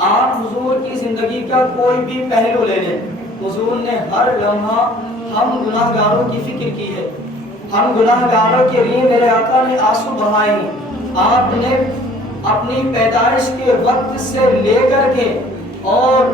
آپ حضور کی زندگی کا کوئی بھی پہلو لے لیں، حضور نے ہر لمحہ ہم گناہ گاروں کی فکر کی ہے، ہم گناہ گاروں کے لیے میرے آقا نے آنسو بہائے ہیں۔ آپ نے اپنی پیدائش کے وقت سے لے کر کے اور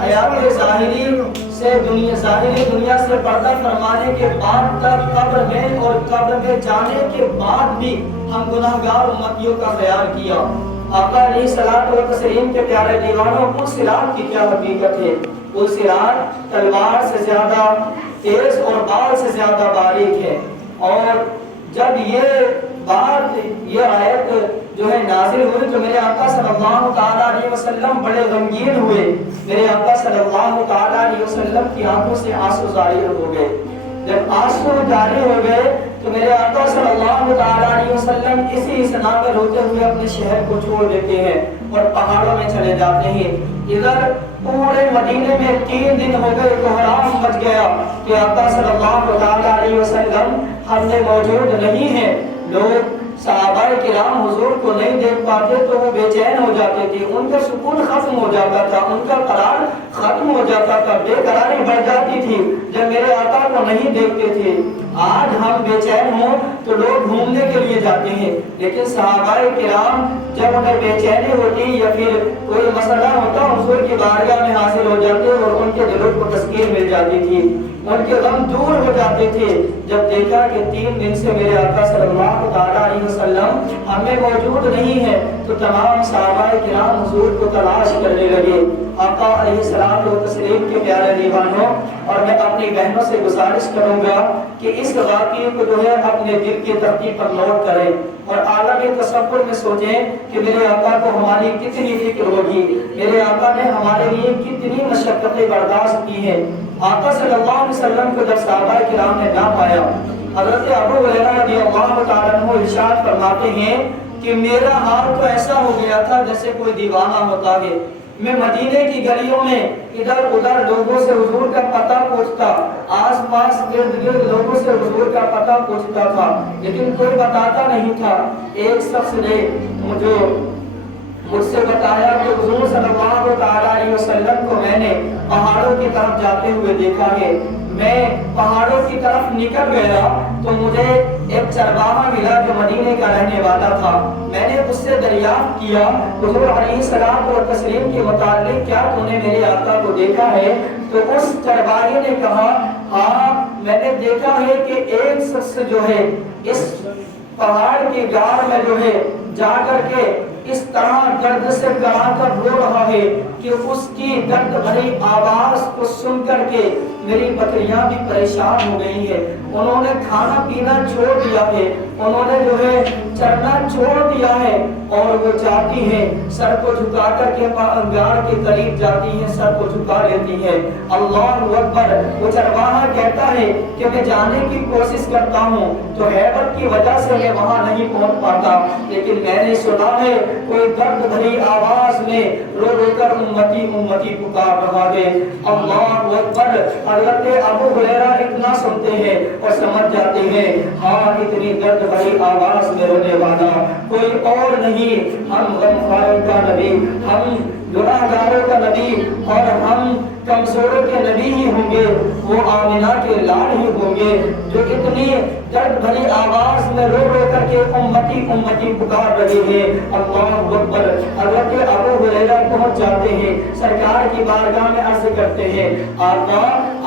حیات ظاہری سے ظاہری دنیا سے پردہ فرمانے کے بعد تک قبر میں اور قبر میں جانے کے بعد بھی ہم گناہ گار امتیوں کا خیال کیا۔ آقا علیہ الصلوۃ والتسلیم کے پیارے دیوانوں، پل صراط کی کیا حقیقت ہے؟ پل صراط تلوار سے زیادہ تیز اور بال سے زیادہ باریک ہے، اور جب یہ آیت جو ہے نازل ہوئی تو میرے آقا صلی اللہ تعالیٰ علیہ وسلم بڑے غمگین ہوئے۔ میرے آقا صلی اللہ تعالیٰ علیہ وسلم کی آنکھوں سے آنسو جاری ہو گئے۔ جب آنسو جاری ہو گئے تو میرے آقا صلی اللہ تعالیٰ علیہ وسلم اسی اسنا میں روتے ہوئے اپنے شہر کو چھوڑ دیتے ہیں اور پہاڑوں میں چلے جاتے ہیں۔ ادھر پورے مدینے میں 3 دن ہو گئے، کوہرام مچ گیا کہ آقا صلی اللہ تعالیٰ علیہ وسلم ہم نے موجود نہیں ہیں۔ لوگ صحابہ کرام حضور کو نہیں دیکھ پاتے تو وہ بے چین ہو جاتے تھے، ان کا سکون ختم ہو جاتا تھا، ان کا قرار ختم ہو جاتا تھا، بے قراری بڑھ جاتی تھی جب میرے آقا کو نہیں دیکھتے تھے۔ آج ہم بے چین ہوں تو لوگ گھومنے کے لیے جاتے ہیں، لیکن صحابہ کرام جب انہیں بے چینی ہوتی یا پھر کوئی مسئلہ ہوتا حضور کی بارگاہ میں حاضر ہو جاتے اور ان کے دلوں کو تسکین مل جاتی تھی، ان کے غم دور ہو جاتے تھے۔ جب دیکھا کہ 3 دن سے میرے آقا صلی اللہ تعالیٰ علیہ وسلم ہمیں موجود نہیں ہے تو تمام صحابہ کرام حضور کو تلاش کرنے لگے۔ آقا علیہ السلام و تسلیم کے پیارے دیوانوں، اور میں اپنی بہنوں سے گزارش کروں گا کہ اس واقعے کو جو ہے اپنے دل کی ترتیب پر نوٹ کریں اور عالم تصور میں سوچیں کہ میرے آقا کو ہماری کتنی فکر ہوگی، میرے آقا نے ہمارے لیے کتنی مشقتیں برداشت کی ہیں۔ آقا صلی اللہ علیہ وسلم کو جب صحابہ کرام نے نہ پایا، حضرت ابو ہریرہ رضی اللہ تعالیٰ عنہ ارشاد فرماتے ہیں کہ میرا حال تو ایسا ہو گیا تھا جیسے کوئی دیوانہ ہوتا ہے۔ میں مدینے کی گلیوں میں ادھر ادھر لوگوں سے حضور کا پتہ پوچھتا، آس پاس ارد گرد لوگوں سے حضور کا پتہ پوچھتا تھا، لیکن کوئی بتاتا نہیں تھا۔ ایک شخص نے مجھ سے بتایا کہ حضور صلی اللہ تعالیٰ علیہ وسلم کو میں نے پہاڑوں کی طرف جاتے ہوئے دیکھا ہے۔ میں پہاڑوں کی طرف نکل گیا تو مجھے ایک چرواہا ملا جو مدینے کا رہنے والا تھا۔ میں نے اس سے دریافت کیا حضور علیہ السلام و تسلیم کے متعلق کیا تو نے میرے آقا کو دیکھا ہے؟ تو اس چرواہے نے کہا ہاں میں نے دیکھا ہے کہ ایک شخص جو ہے اس پہاڑ کی گار میں جو ہے جا کر کے اس طرح درد سے گڑا کر رو رہا ہے کہ اس کی درد بھری آواز کو سن کر کے میری بکریاں بھی پریشان ہو گئی ہیں۔ انہوں نے کھانا پینا چھوڑ دیا ہے، انہوں نے جو ہے چرنا چھوڑ دیا ہے اور وہ جاتی ہیں سر کو جھکا کر کے انگار کے قریب جاتی ہیں، سر کو جھکا لیتی ہیں۔ اللہ اکبر۔ وہ چرواہا کہتا ہے کہ میں جانے کی کوشش کرتا ہوں تو ہیبت کی وجہ سے میں وہاں نہیں پہنچ پاتا، لیکن میں نے سنا ہے کوئی درد بھری آواز میں رو رو کر امتی امتی پکار رہا ہے۔ اللہ اکبر۔ حضرت ابو ہریرہ اتنا سنتے ہیں اور سمجھ جاتے ہیں ہاں اتنی درد بھری آواز میں رونے والا کوئی اور نہیں، ہم غمخواروں کا نبی، ہم گناہ گاروں کا نبی اور ہم کمزوروں کے نبی ہی ہوں گے، وہ آمنہ کے لاڈ ہی ہوں گے جو اتنی درد بھری آواز میں رو رو کر کے امتی امتی پکار رہے ہیں۔ اللہ اکبر۔ حضرت ابو ہریرہ پہنچ جاتے ہیں، سرکار کی بارگاہ میں عرض کرتے ہیں آقا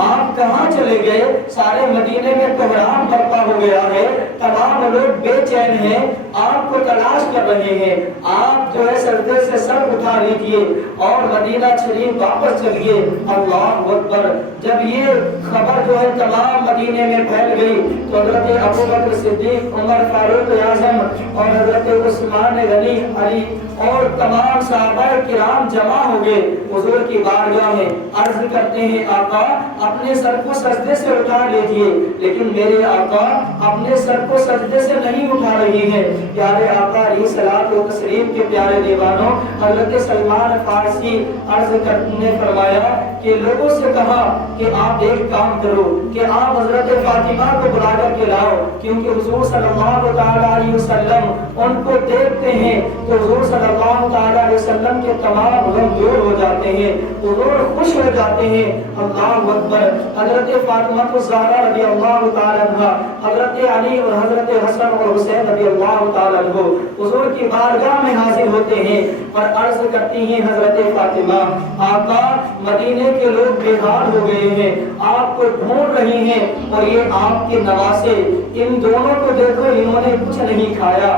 آپ کہاں چلے گئے؟ سارے مدینے میں کوہرام برپا ہو گیا ہے، تمام لوگ بے چین ہیں، آپ کو تلاش کر رہے ہیں، آپ جو ہے سجدے سے سر اٹھا لیجئے اور مدینہ شریف واپس چلیے۔ اللہ اکبر۔ جب یہ خبر جو ہے تمام مدینے میں پھیل گئی تو حضرت ابو بکر صدیق، عمر فاروق اعظم اور حضرت عثمان غنی علی اور تمام صحابہ کرام جمع ہو گئے حضور کی بارگاہ میں، عرض کرتے ہیں آقا اپنے سر کو سجدے سے اٹھا لیجئے، لیکن میرے آقا اپنے سر کو سجدے سے نہیں اٹھا رہی ہے۔ پیارے آقا علیہ الصلوۃ والتسلیم کے پیارے دیوانوں، حضرت سلمان فارسی عرض کرنے فرمایا کہ لوگوں سے کہا کہ آپ ایک کام کرو کہ آپ حضرت فاطمہ کو بلا کر کے لاؤ، کیونکہ حضور صلی اللہ علیہ وسلم ان کو دیکھتے ہیں تو حضور صلی صلی اللہ تعالی علیہ وسلم کے تمام غم دور ہو جاتے ہیں، حضور خوش ہو جاتے ہیں۔ اللہ اکبر۔ حضرت فاطمہ الزہرا رضی اللہ تعالی عنہ، حضرت علی اور حضرت حسن اور حسین رضی اللہ تعالی عنہ حضور کی بارگاہ میں حاضر ہوتے ہیں اور عرض کرتی ہیں حضرت فاطمہ، آقا مدینے کے لوگ بیدار ہو گئے ہیں، آپ کو ڈھونڈ رہی ہیں، اور یہ آپ کے نواسے، ان دونوں کو دیکھو انہوں نے کچھ نہیں کھایا۔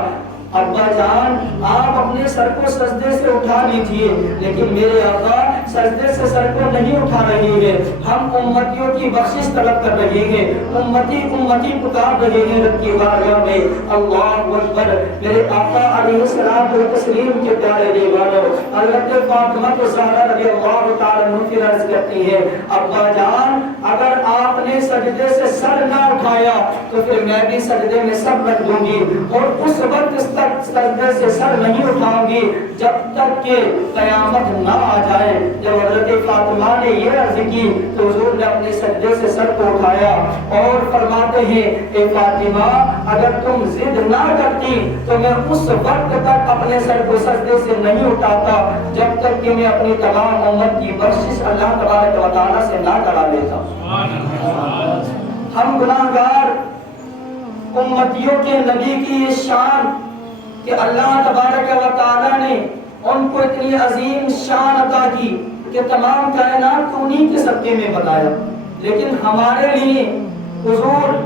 ابا جان آپ اپنے سر کو سجدے سے اٹھا لیجئے، لیکن میرے آقا سجدے سے سر کو نہیں اٹھا رہے ہیں، ہم امتیوں کی بخشش طلب کر رہے ہیں، امتی امتی پکار رہے ہیں رب کی بارگاہ میں۔ اللہ اکبر۔ میرے آقا علیہ السلام و تسلیم کے پیارے دیوانوں، حضرت فاطمہ الزہرا رضی اللہ تعالی عنہ کی عرض کرتی ہے، ابا جان اگر آپ نے سجدے سے سر نہ اٹھایا تو پھر میں بھی سجدے میں سر رکھ دوں گی، اور اس وقت تک سجدے سے سر نہیں اٹھاؤں گی جب تک کہ قیامت نہ آ جائے۔ جب حضرت فاطمہ نے یہ عرض کی تو حضور نے اپنے سجدے سے سر کو اٹھایا اور فرماتے ہیں، اے فاطمہ اگر تم ضد نہ کرتی تو میں اس وقت تک اپنے سر کو سجدے سے نہیں اٹھاتا جب تک کہ میں اپنی تمام امت کی بخشش اللہ تبارک و تعالی سے نہ کرا لیتا۔ ہم گناہگار امتیوں کے نبی کی یہ شان کہ اللہ تبارک و تعالی نے ان کو اتنی عظیم شان عطا کی کہ تمام کائنات کو انہی کے صدقے میں بتایا، لیکن ہمارے لیے حضور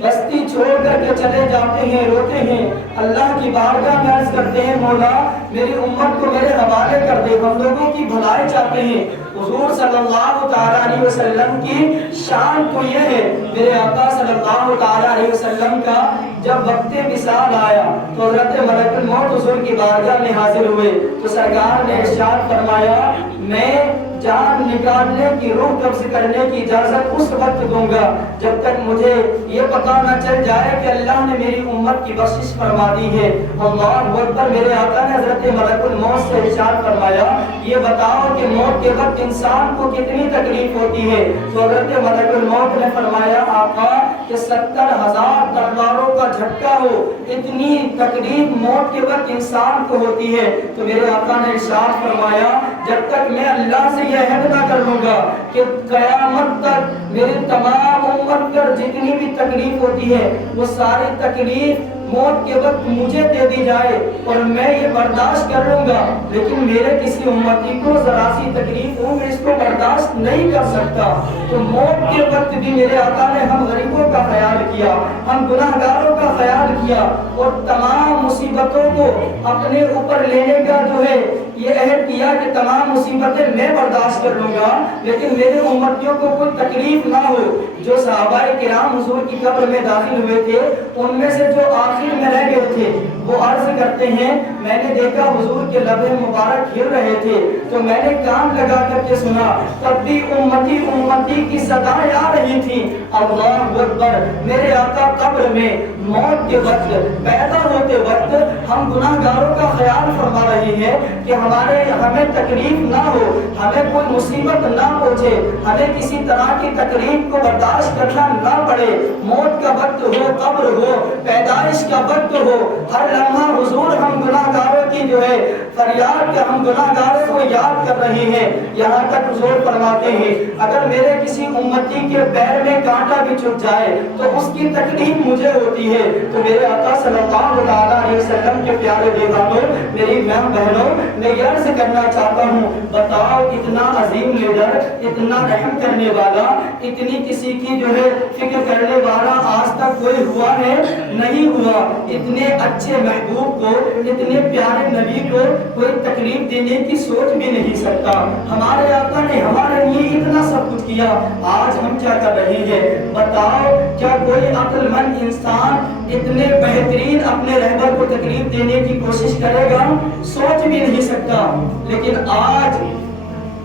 بستی چھوڑ کر کے چلے جاتے ہیں، روتے ہیں، اللہ کی بارگاہ میں عرض کرتے ہیں، مولا میری امت کو میرے حوالے کر دے، ہم لوگوں کی بھلائی چاہتے ہیں۔ حضور صلی اللہ تعالی علیہ وسلم کی شان تو یہ ہے، میرے آقا صلی اللہ تعالی علیہ وسلم کا جب وقت وصال آیا تو حضرت ملک الموت حضور کی بارگاہ میں حاضر ہوئے تو سرکار نے ارشاد فرمایا، میں جان نکالنے کی، روح قبض کرنے کی اجازت اس وقت دوں گا جب تک مجھے یہ پتہ نہ چل جائے کہ اللہ نے میری امت کی بخشش فرما دی ہے۔ اللہ اکبر۔ میرے آقا نے حضرت ملک الموت سے ارشاد فرمایا، یہ بتاؤ کہ موت کے وقت انسان کو کتنی تکلیف ہوتی ہے؟ تو حضرت ملک الموت نے فرمایا، آقا کہ 70,000 تلواروں کا جھٹکا ہو، اتنی تکلیف موت کے وقت انسان کو ہوتی ہے۔ تو میرے آقا نے ارشاد فرمایا، جب تک میں اللہ سے یہ عہد نہ کر لوں گا کہ قیامت تک میری تمام امت پر جتنی بھی تکلیف ہوتی ہے وہ ساری تکلیف موت کے وقت مجھے دے دی جائے اور میں یہ برداشت کر لوں گا، لیکن میرے کسی امتی کو ذرا سی تکلیف ہو میں اس کو برداشت نہیں کر سکتا۔ تو موت کے وقت بھی میرے آقا نے ہم غریبوں کا خیال کیا، ہم گناہگاروں کا خیال کیا اور تمام مصیبتوں کو اپنے اوپر لینے کا جو ہے یہ عہد کیا کہ تمام مصیبتیں میں برداشت کر لوں گا لیکن میرے امتیوں کو کوئی تکلیف نہ ہو۔ جو صحابہ کرام حضور کی قبر میں داخل ہوئے تھے ان میں سے جو آخر میں رہ گئے تھے وہ عرض کرتے ہیں، میں نے دیکھا حضور کے لب مبارک ہل رہے تھے تو میں نے کان لگا کر کے سنا، تب بھی امتی امتی کی صدائیں آ رہی تھی۔ اللہ اکبر۔ میرے آقا قبر میں موت کے وقت، پیدا ہوتے وقت ہم گناہگاروں کا خیال فرما رہے ہیں کہ ہمیں تکلیف نہ ہو، ہمیں کوئی مصیبت نہ پہنچے، ہمیں کسی طرح کی تکلیف کو برداشت کرنا نہ پڑے۔ موت کا وقت ہو، قبر ہو، پیدائش کا وقت ہو، ہر لمحہ حضور ہم گناہگاروں کی جو ہے فریاد کہ ہم گناہگاروں کو یاد کر رہے ہیں۔ یہاں تک حضور فرماتے ہیں، اگر میرے کسی امتی کے پیر میں کانٹا بھی چھپ جائے تو اس کی تکلیف مجھے ہوتی ہے۔ تو میرے آقا صلی اللہ علیہ وسلم کے پیارے دیوانوں، میری ماں بہنوں، میں یہ عرض کرنا چاہتا ہوں، بتاؤ اتنا عظیم لیڈر، اتنا رحم کرنے والا، اتنی کسی کی جو ہے فکر کرنے والا آج تک کوئی ہوا ہے؟ نہیں ہوا۔ اتنے اچھے محبوب کو، اتنے پیارے نبی کو کوئی تکلیف دینے کی سوچ بھی نہیں سکتا۔ ہمارے آقا نے ہمارے لیے اتنا سب کچھ کیا، آج ہم کیا کر رہے ہیں؟ بتاؤ کیا کوئی عقل مند انسان اتنے بہترین اپنے رہبر کو تکلیف دینے کی کوشش کرے گا؟ سوچ بھی نہیں سکتا۔ لیکن آج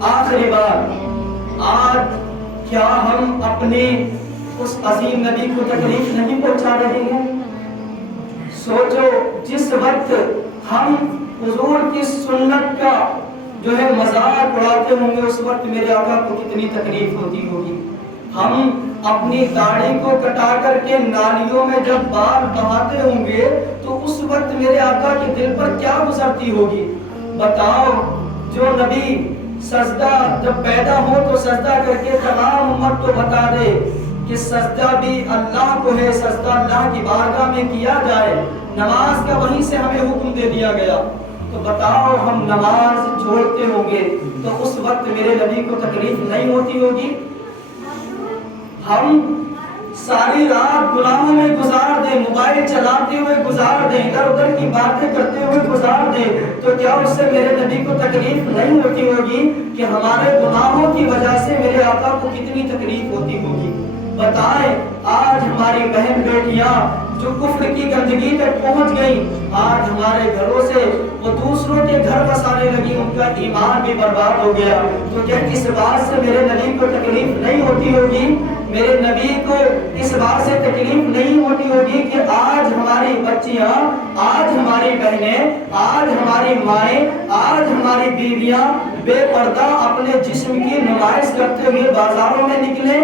آخری بار، آج کیا ہم اپنے اس عظیم نبی کو تکلیف نہیں پہنچا رہے ہیں؟ سوچو جس وقت ہم حضور کی سنت کا جو ہے مذاق اڑاتے ہوں گے اس وقت میرے آقا کو کتنی تکلیف ہوتی ہوگی۔ ہم اپنی داڑھی کو کٹا کر کے نالیوں میں جب بال بہاتے ہوں گے تو اس وقت میرے آقا کے دل پر کیا گزرتی ہوگی؟ بتاؤ، جو نبی سجدہ جب پیدا ہو تو سجدہ کر کے تمام امت کو بتا دے کہ سجدہ بھی اللہ کو ہے، سجدہ اللہ کی بارگاہ میں کیا جائے، نماز کا وہیں سے ہمیں حکم دے دیا گیا، تو بتاؤ ہم نماز چھوڑتے ہوں گے تو اس وقت میرے نبی کو تکلیف نہیں ہوتی ہوگی؟ ہم ساری رات گناہوں میں گزار دیں، موبائل چلاتے ہوئے گزار دیں، ادھر ادھر کی باتیں کرتے ہوئے گزار دیں، تو کیا اس سے میرے نبی کو تکلیف نہیں ہوتی ہوگی کہ ہمارے گناہوں کی وجہ سے میرے آقا کو کتنی تکلیف ہوتی ہوگی؟ بتائیں، آج ہماری بہن بیٹیاں جو کفر کی گندگی تک پہنچ گئیں، آج ہمارے گھروں سے وہ دوسروں کے گھر بسانے لگی، ان کا ایمان بھی برباد ہو گیا، تو کیا اس بات سے میرے نبی کو تکلیف نہیں ہوتی ہوگی؟ میرے نبی کو اس بات سے تکلیف نہیں ہوتی ہوگی کہ آج ہماری بچیاں، آج ہماری بہنیں، آج ہماری مائیں، آج ہماری بیویاں بے پردہ اپنے جسم کی نمائش کرتے ہوئے بازاروں میں نکلیں؟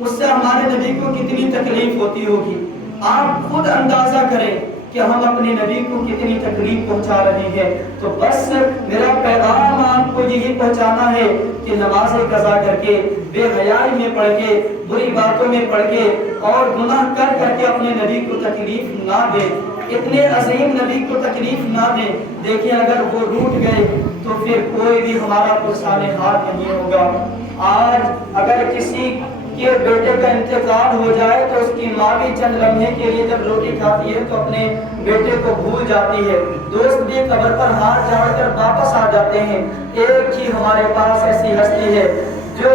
اس سے ہمارے نبی کو کتنی تکلیف ہوتی ہوگی؟ آپ خود اندازہ کریں کہ ہم اپنے نبی کو کتنی تکلیف پہنچا رہے ہیں۔ تو بس میرا پیغام آپ کو یہی پہنچانا ہے کہ نماز قضا کر کے، بے حیائی میں پڑھ کے، بری باتوں میں پڑھ کے اور گناہ کر کر کے اپنے نبی کو تکلیف نہ دیں، اتنے عظیم نبی کو تکلیف نہ دیں۔ دیکھیں، اگر وہ روٹ گئے تو پھر کوئی بھی ہمارا پرسان حال نہیں ہوگا۔ آج اگر کسی کہ بیٹے کا انتقال ہو جائے تو اس کی ماں بھی چند لمحے کے لیے جب روٹی کھاتی ہے تو اپنے بیٹے کو بھول جاتی ہے، دوست بھی قبر پر ہاتھ جھاڑ کر واپس آ جاتے ہیں۔ ایک ہی ہمارے پاس ایسی ہستی ہے جو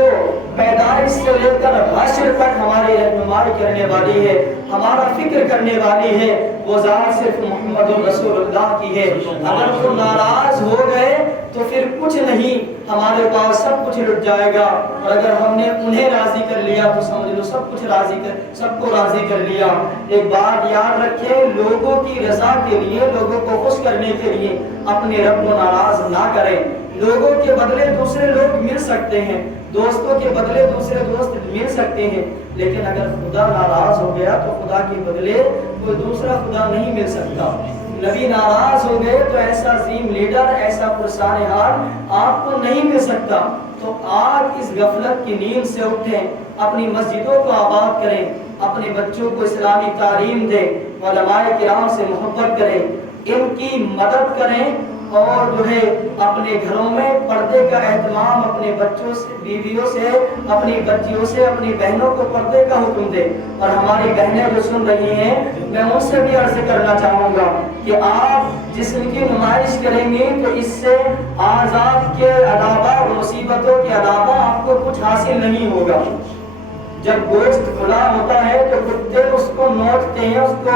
پیدائش سے لے کر حشر تک ہماری رہنمائی کرنے والی ہے، ہمارا فکر کرنے والی ہے، وہ ذات صرف محمد رسول اللہ کی ہے۔ اگر وہ ناراض ہو گئے تو پھر کچھ نہیں، ہمارے پاس سب کچھ لٹ جائے گا، اور اگر ہم نے انہیں راضی کر لیا تو سمجھ لو سب کو راضی کر لیا۔ ایک بات یاد رکھیں، لوگوں کی رضا کے لیے، لوگوں کو خوش کرنے کے لیے اپنے رب کو ناراض نہ کریں۔ لوگوں کے بدلے دوسرے لوگ مل سکتے ہیں، دوستوں کے بدلے دوسرے دوست مل سکتے ہیں، لیکن اگر خدا ناراض ہو گیا تو خدا کے بدلے کوئی دوسرا خدا نہیں مل سکتا۔ نبی ناراض ہو گئے تو ایسا عظیم لیڈر، ایسا پرسان حال آپ کو نہیں مل سکتا۔ تو آج اس غفلت کی نیند سے اٹھیں، اپنی مسجدوں کو آباد کریں، اپنے بچوں کو اسلامی تعلیم دیں، علماء کرام سے محبت کریں، ان کی مدد کریں، اور جو ہے اپنے گھروں میں پردے کا اہتمام اپنے بچوں سے، بیویوں سے، اپنی بچیوں سے، اپنی بہنوں کو پردے کا حکم دیں۔ اور ہماری بہنیں جو سن رہی ہیں، میں ان سے بھی عرض کرنا چاہوں گا کہ آپ جسم کی نمائش کریں گے تو اس سے آزاد کے علاوہ اور مصیبتوں کے علاوہ آپ کو کچھ حاصل نہیں ہوگا۔ جب گوشت کھلا ہوتا ہے تو کتے اس کو نوچتے ہیں، اس کو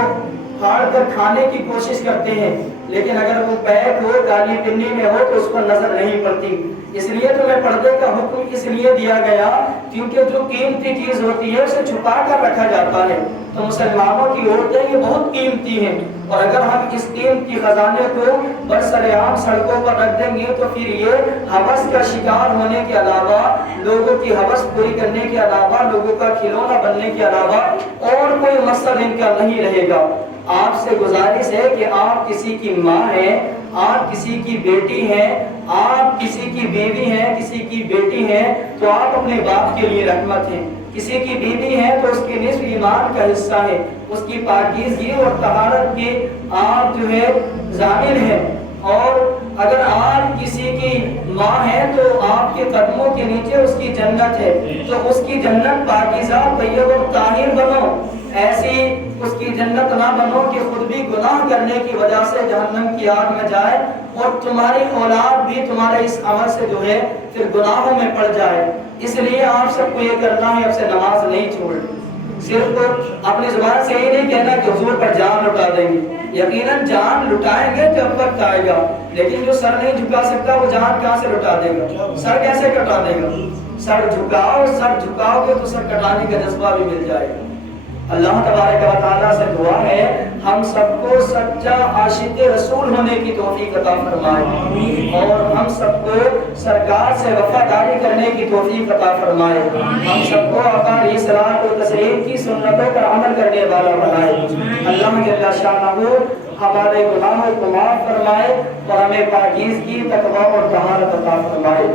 پھاڑ کر کھانے کی کوشش کرتے ہیں، لیکن اگر وہ پیک ہو، کالی پنی میں ہو تو اس پر نظر نہیں پڑتی۔ اس لیے تو میں پردے کا حکم اس لیے دیا گیا کیونکہ جو قیمتی چیز ہوتی ہے اسے چھپا کر رکھا جاتا ہے، تو مسلمانوں کی عورتیں یہ بہت قیمتی ہیں، اور اگر ہم اس قیمتی خزانے کو برسر عام سڑکوں پر رکھ دیں گے تو پھر یہ ہوس کا شکار ہونے کے علاوہ، لوگوں کی ہوس پوری کرنے کے علاوہ، لوگوں کا کھلونا بننے کے علاوہ اور کوئی مقصد ان کا نہیں رہے گا۔ آپ سے گزارش ہے کہ آپ کسی کی ماں ہیں، آپ کسی کی بیٹی ہیں، آپ کسی کی بیوی ہیں، کسی کی بیٹی ہیں، تو آپ اپنے باپ کے لیے رحمت ہیں۔ کسی کی بیوی ہے تو اس کی نصف ایمان کا حصہ ہے، اس کی پاکیزگی اور طہارت کی آپ جو ہے ضامن ہیں۔ اور اگر آپ کسی کی ماں ہیں تو آپ کے قدموں کے نیچے اس کی جنت ہے، تو اس کی جنت پاکیزہ، طیب اور طاہر بنو، ایسی اس کی جنت نہ بنو کہ خود بھی گناہ کرنے کی وجہ سے جہنم کی آگ میں جائے اور تمہاری اولاد بھی تمہارے اس عمل سے جو ہے پھر گناہوں میں پڑ جائے۔ اس لیے آپ سب کو یہ کرنا ہے، اب سے نماز نہیں چھوڑنی، صرف اپنی زبان سے یہ نہیں کہنا کہ حضور پر جان لٹا دیں گے، یقیناً جان لٹائیں گے جب وقت آئے گا، لیکن جو سر نہیں جھکا سکتا وہ جان کہاں سے لٹا دے گا؟ سر کیسے کٹا دے گا؟ سر جھکاؤ گے تو سر کٹانے کا جذبہ بھی مل جائے گا۔ اللہ تبارک و تعالیٰ سے دعا ہے ہم سب کو سچا عاشق رسول ہونے کی توفیق عطا فرمائے، اور ہم سب کو سرکار سے وفاداری کرنے کی توفیق عطا فرمائے، ہم سب کو آقا علیہ الصلوۃ والتسلیم کی سنتوں پر عمل کرنے والا بنائے۔ اللہ جل شانہ ہمارے گناہوں کو معاف فرمائے اور ہمیں پاکیزگی، تقویٰ اور طہارت عطا فرمائے۔